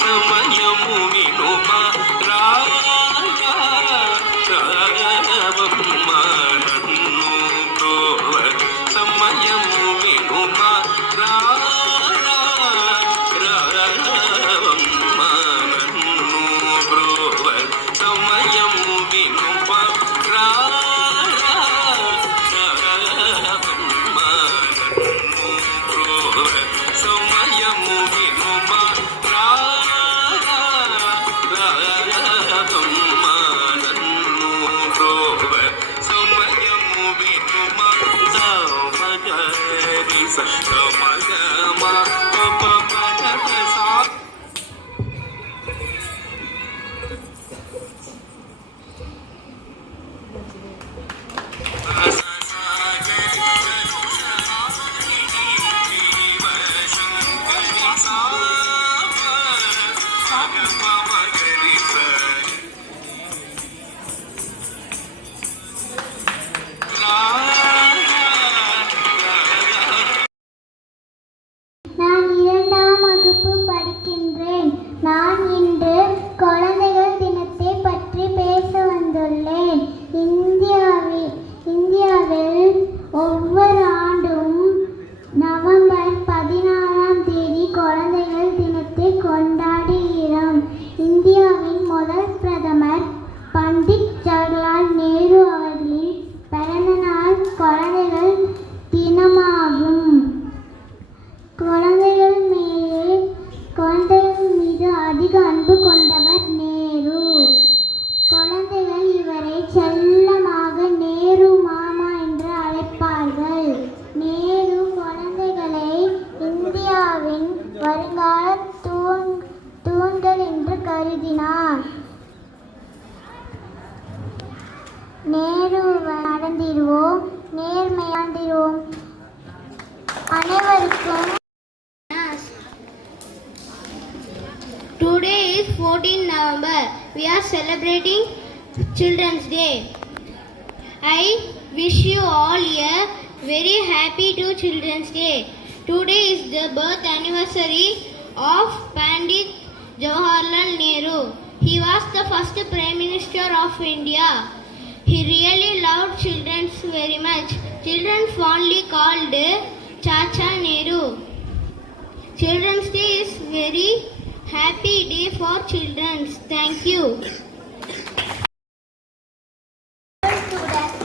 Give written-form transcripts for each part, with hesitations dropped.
సమయము వినుమా రావమ్మ నన్ను బ్రోవ సమయము వినుమా రావమ్మ నన్ను బ్రోవ సమయము వినుమా Today is 14 November. We are celebrating Children's Day. I wish you all a very happy Children's Day. Today is the birth anniversary of Pandit Jawaharlal Nehru. He was the first Prime Minister of India. He really loved children very much. Children fondly called Chacha Nehru. Children's Day is very happy day for children. Thank you.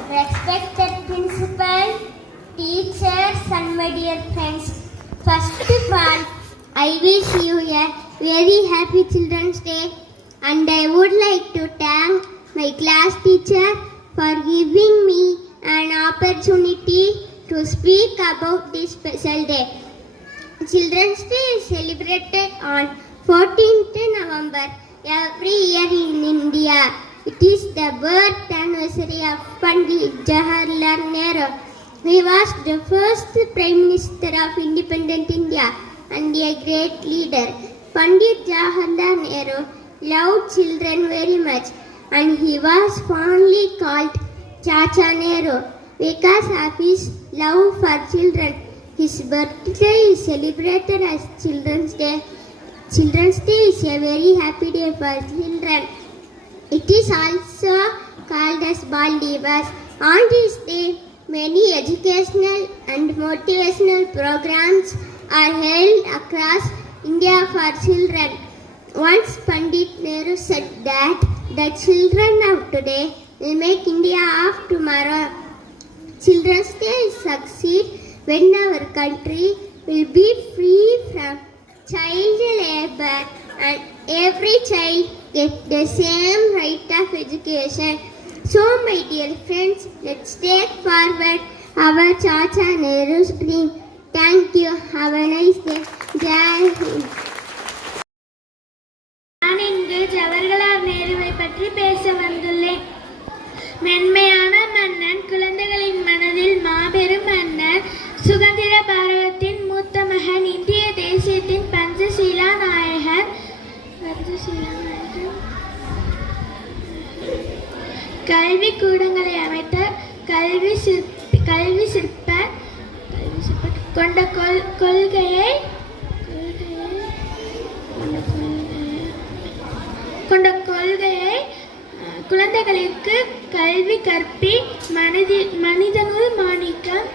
Respected principal, teachers and my dear friends. First of all, I wish you a very happy Children's Day, and I would like to thank my class teacher for giving me an opportunity to speak about this special day. Children's Day is celebrated on 14th November every year in India. It is the birth anniversary of Pandit Jawaharlal Nehru. He was the first Prime Minister of independent India and a great leader. Pandit Jawaharlal Nehru loved children very much, and he was fondly called Chacha Nehru because of his love for children. His birthday is celebrated as Children's Day. Children's Day is a very happy day for children. It is also called as Bal Divas. On this day, many educational and motivational programs are held across India for children. Once Pandit Nehru said that the children of today will make India of tomorrow. Children's Day succeed when our country will be free from child labor and every child get the same right of education. So my dear friends, let's take forward our Chacha Nehru's dream. Thank you. Have a nice day. Jai Hind. நான் இங்கு ஜவஹர்லால் நேருவை பற்றி பேச வந்துள்ளேன். மென்மையான மன்னன், குழந்தைகளின் மனதில் மாபெரும் மன்னர், சுதந்திர பாரதத்தின் மூத்த மகன், இந்திய தேசியத்தின் பஞ்சசீலா நாயகர், கல்வி கூடங்களை அமைத்த கல்வி சிற்ப கொண்ட கொள்கையை குழந்தைகளுக்கு கல்வி கற்பி மனிதனுள் மாணிக்கம்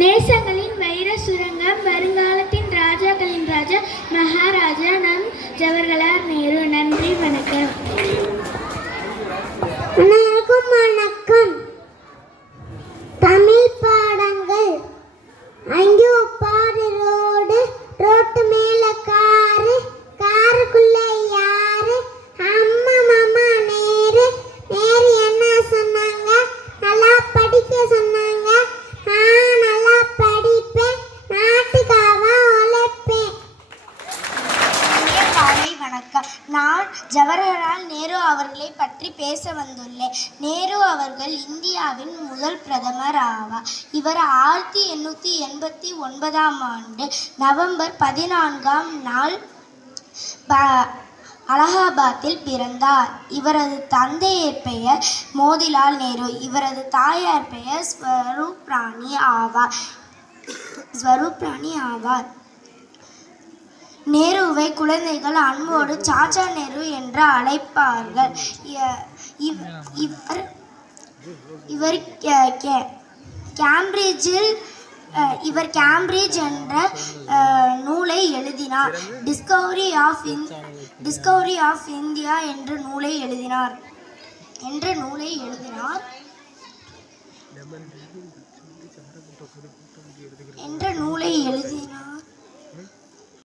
நேசங்களின் வைர சுரங்கம் வருங்காலத்தின் ராஜாக்களின் ராஜா மகாராஜா நம் ஜவஹர்லால் நேரு. நன்றி, வணக்கம். அனைவருக்கும் வணக்கம். தமிழ் பாடங்கள். அங்கோ பாரு ரோடு, ரோட்டு மேல காரு, காருக்குள்ள யாரு, அம்மா மாமா நேரு, நேரு என்ன சொன்னாங்க, நல்லா படிக்க சொன்னாங்க, நான் நல்லா படிப்பேன், நாட்டுக்காக உழைப்பேன். காலை வணக்கம். நான் ஜவஹர்லால் நேரு அவர்களை பற்றி பேச வந்துள்ளேன். நேரு அவர்கள் இந்தியாவின் முதல் பிரதமர் ஆவார். இவர் 1889ஆம் ஆண்டு நவம்பர் 14ஆம் நாள் அலகாபாத்தில் பிறந்தார். இவரது தந்தையர் பெயர் மோதிலால் நேரு. இவரது தாயார் பெயர் ஸ்வரூப்ராணி ஆவார். நேருவை குழந்தைகள் அன்போடு சாச்சா நேரு என்று அழைப்பார்கள். இவர் கேம்பிரிட்ஜ் என்ற நூலை எழுதினார். டிஸ்கவரி ஆஃப் இந்தியா என்ற நூலை எழுதினார்.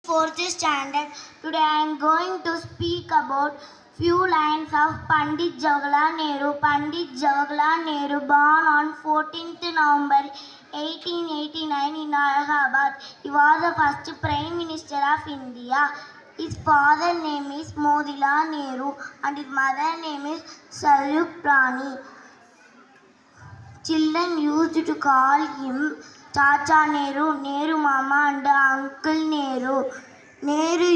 Fourth standard. Today I am going to speak about few lines of Pandit Jawaharlal Nehru. Pandit Jawaharlal Nehru born on 14th November 1889 in Allahabad. He was the first Prime Minister of India. His father name is Motilal Nehru and his mother name is Sarupranee. Children used to call him Chacha Nehru, Nehru Mama and Uncle Nehru. Nehru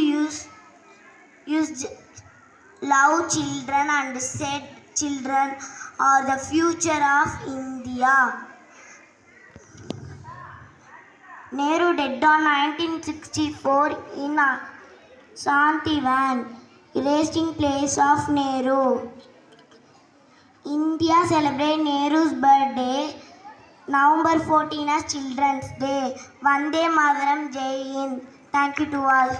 used love children and said children are the future of India. Nehru died on 1964 in Shantivan, resting place of Nehru. India celebrates Nehru's birthday November 14 as Children's Day. Vande Mataram, Jai Hind. Thank you to all.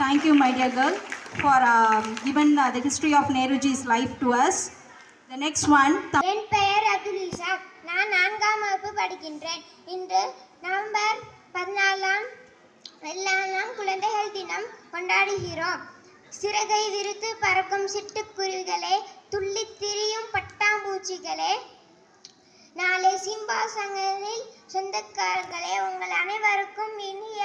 Thank you, my dear girl, for giving the history of Nehruji's life to us. The next one. என் பெயர் அப்துல் இசாக். நான் 4ஆம் வகுப்பு படிக்கின்றேன். இன்று November 14ஆம் குழந்தைகள் தினம் கொண்டாடுகிறோம். சிறகை விரித்து பறக்கும் சிட்டுக்குருவிகளே, துள்ளி திரியும் பட்டாம்பூச்சிகளே, நாளை சிம்பாசங்களில் சொந்தக்காரர்களே, உங்கள் அனைவருக்கும் இனிய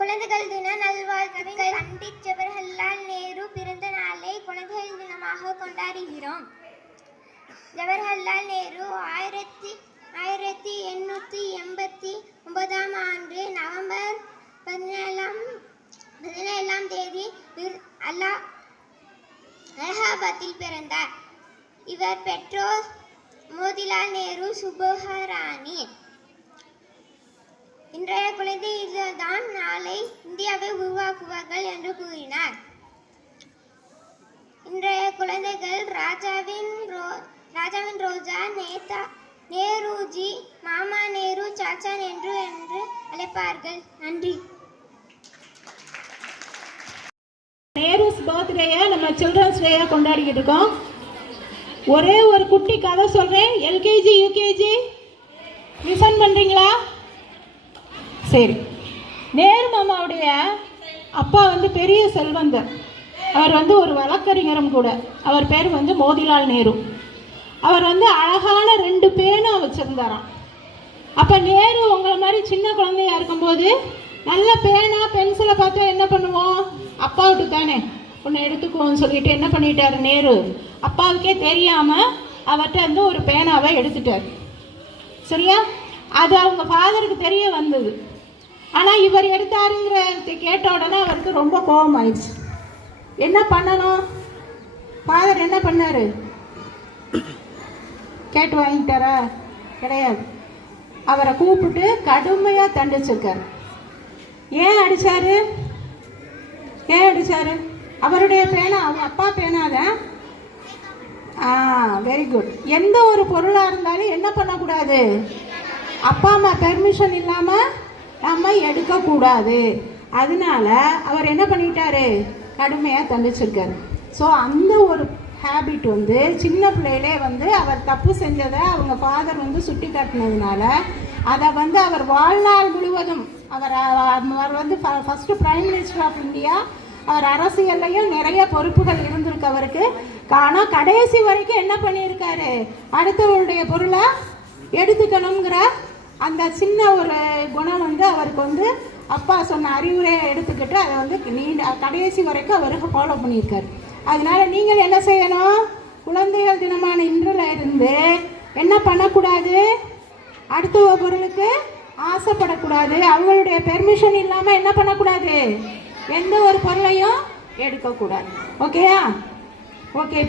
குழந்தைகள் தின நல்வாழ்த்துக்கள். பண்டிட் ஜவஹர்லால் நேரு பிறந்த நாளை குழந்தைகள் தினமாக கொண்டாடுகிறோம். ஜவஹர்லால் நேரு 1889ஆம் ஆண்டு நவம்பர் 17ஆம் தேதி அலகாபாத்தில் பிறந்தார். இவர் பெற்றோர் மோதிலால் நேரு, சுப்புராணி. இன்றைய குழந்தைகள் தான் நாளை இந்தியாவை உருவாக்குவார்கள் என்று கூறினார். இன்றைய குழந்தைகள் ராஜாவின் ரோஜா, நேருஜி, மாமா நேரு, சாச்சா நேரு என்று அழைப்பார்கள். நன்றி. நேருஸ் பர்த்டேயை நம்ம சில்ட்ரன்ஸ் டேயாக கொண்டாடிக்கிட்டு இருக்கோம். ஒரே ஒரு குட்டி கதை சொல்கிறேன். எல்கேஜி யூகேஜி லிசன் பண்ணுறீங்களா? சரி. நேரு மாமாவுடைய அப்பா பெரிய செல்வந்தர். அவர் ஒரு வழக்கறிஞரும் கூட. அவர் பேர் மோதிலால் நேரு. அவர் அழகான 2 பேனா வச்சுருந்தாராம். அப்போ நேரு உங்களை மாதிரி சின்ன குழந்தையா இருக்கும்போது நல்ல பேனா பென்சிலை பார்த்தா என்ன பண்ணுவோம்? அப்பாவுக்கு தானே ஒன்று எடுத்துக்குவோம்னு சொல்லிட்டு என்ன பண்ணிட்டார் நேரு? அப்பாவுக்கே தெரியாமல் அவர்கிட்ட ஒரு பேனாவை எடுத்துட்டார். சரியா? அது அவங்க ஃபாதருக்கு தெரிய வந்தது. ஆனால் இவர் எடுத்தாருங்கிற கேட்ட உடனே அவருக்கு ரொம்ப கோபம் ஆயிடுச்சு. என்ன பண்ணணும்? ஃபாதர் என்ன பண்ணார்? கேட்டு வாங்கிட்டாரா? கிடையாது. அவரை கூப்பிட்டு கடுமையாக தண்டிச்சிருக்கார். ஏன் அடிச்சாரு? ஏன் அடிச்சாரு? அவருடைய பேனா, அவங்க அப்பா பேனாதான். Very good. எந்த ஒரு பொருளாக இருந்தாலும் என்ன பண்ணக்கூடாது? அப்பா அம்மா பெர்மிஷன் இல்லாமல் நம்ம எடுக்கக்கூடாது. அதனால அவர் என்ன பண்ணிட்டாரு? கடுமையாக தண்டிச்சிருக்காரு. ஸோ அந்த ஒரு ஹேபிட் வந்து சின்ன பிள்ளையிலே வந்து அவர் தப்பு செஞ்சதை அவங்க ஃபாதர் வந்து சுட்டி காட்டினதுனால அதை வந்து அவர் வாழ்நாள் முழுவதும் அவர் வந்து first prime minister of India, அவர் அரசியல்லையும் நிறைய பொறுப்புகள் இருந்திருக்கு அவருக்கு. ஆனால் கடைசி வரைக்கும் என்ன பண்ணியிருக்காரு? அடுத்தவருடைய பொருளை எடுத்துக்கணுங்கிற அந்த சின்ன ஒரு குணம் வந்து அவருக்கு வந்து அப்பா சொன்ன அறிவுரையை எடுத்துக்கிட்டு அதை வந்து கடைசி வரைக்கும் அவருக்கு ஃபாலோ பண்ணியிருக்காரு. அதனால நீங்கள் என்ன செய்யணும்? குழந்தைகள் தினமான இன்றில் இருந்து என்ன பண்ணக்கூடாது? அடுத்த பொருளுக்கு ஆசைப்படக்கூடாது. அவங்களுடைய பெர்மிஷன் இல்லாமல் என்ன பண்ணக்கூடாது? எந்த ஒரு பொருளையும் எடுக்கக்கூடாது. ஓகேயா? ஓகே.